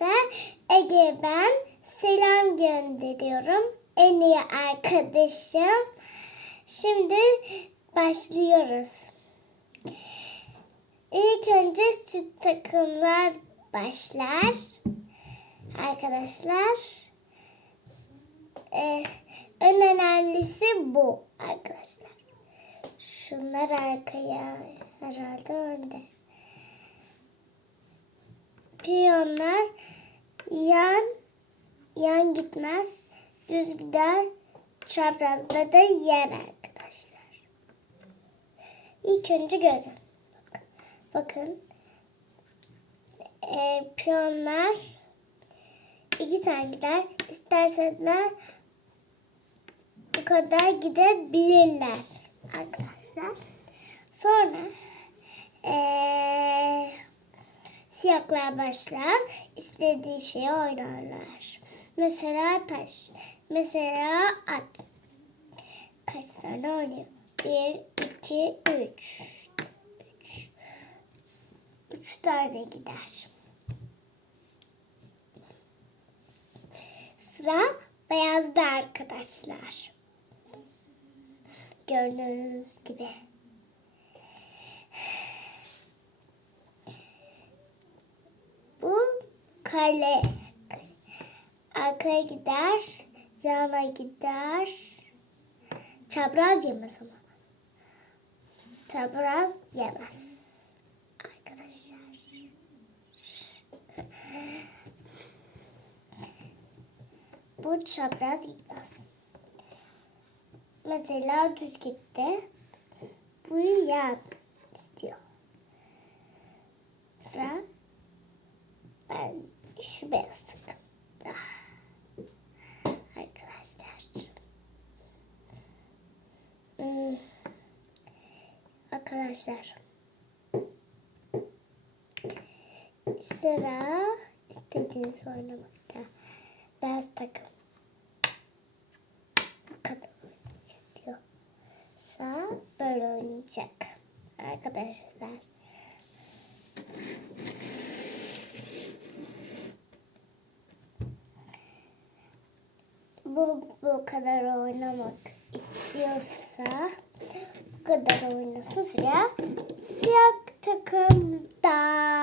arkadaşlar. Ege ben selam gönderiyorum. En iyi arkadaşım. Şimdi başlıyoruz. İlk önce süt takımlar başlar. Arkadaşlar. Ee, en önemlisi bu arkadaşlar. Şunlar arkaya herhalde önde. Piyonlar yan yan gitmez. Düz gider. Çaprazda da yer arkadaşlar. İlk önce görün. Bakın. Ee, piyonlar iki tane gider. İsterseler bu kadar gidebilirler arkadaşlar. Sonra ee, siyahlar başlar. istediği şeyi oynarlar. Mesela taş. Mesela at. Kaç tane oynuyor? Bir, iki, üç. Üç. Üç tane gider. Sıra beyazda arkadaşlar. Gördüğünüz gibi. Bu kale. Arkaya gider, yana gider. Çapraz yemez ama. Çapraz yemez. Arkadaşlar. Bu çapraz gitmez. Mesela düz gitti. Bu yan istiyor. Sıra şu beyaz takım. Arkadaşlar. Hmm. Arkadaşlar. Sıra istediğiniz oynamakta. Beyaz takım. Bu kadar istiyorsa böyle oynayacak. Arkadaşlar. Bu bu kadar oynamak istiyorsa bu kadar oynasın sıra siyah takımda.